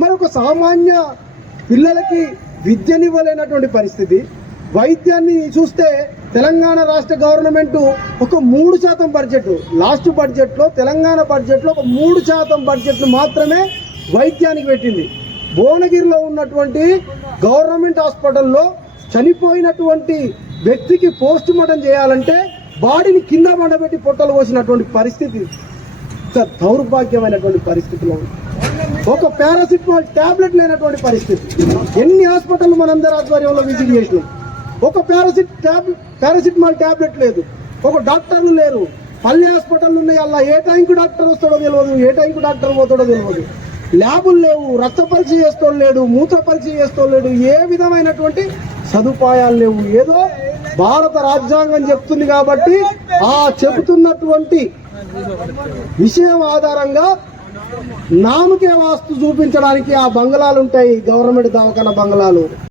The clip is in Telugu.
మరి ఒక సామాన్య పిల్లలకి విద్యనివ్వలేనటువంటి పరిస్థితి. వైద్యాన్ని చూస్తే తెలంగాణ రాష్ట్ర గవర్నమెంట్ ఒక మూడు శాతం బడ్జెట్ లాస్ట్ బడ్జెట్లో తెలంగాణ బడ్జెట్లో ఒక మూడు శాతం బడ్జెట్ను మాత్రమే వైద్యానికి పెట్టింది. భువనగిరిలో ఉన్నటువంటి గవర్నమెంట్ హాస్పిటల్లో చనిపోయినటువంటి వ్యక్తికి పోస్ట్ మార్టం చేయాలంటే బాడీని కింద మండబెట్టి పొట్టలు పోసినటువంటి పరిస్థితి. దౌర్భాగ్యమైనటువంటి పరిస్థితిలో ఉంది. ఒక పారాసిటమాల్ టాబ్లెట్ లేనటువంటి పరిస్థితి. ఎన్ని హాస్పిటల్ మనందరి ఆధ్వర్యంలో విజిట్ చేసినాం. ఒక పారాసిట్ టాబ్లెట్ పారాసిటమాల్ టాబ్లెట్ లేదు. ఒక డాక్టర్లు లేరు. పల్లె హాస్పిటల్ ఉన్నాయి అలా. ఏ టైంకి డాక్టర్ వస్తాడో తెలియదు ఏ టైంకి డాక్టర్ పోతాడో తెలియదు ల్యాబులు లేవు. రక్త పరీక్ష చేస్తాడు లేడు. మూత్ర పరీక్ష చేస్తాడు లేడు. ఏ విధమైనటువంటి సదుపాయాలు లేవు. ఏదో భారత రాజ్యాంగం చెప్తుంది కాబట్టి ఆ చెబుతున్నటువంటి విషయం ఆధారంగా నామకే వాస్తు చూపించడానికి ఆ బంగళాలు ఉంటాయి గవర్నమెంట్ దవాఖాన బంగళాలు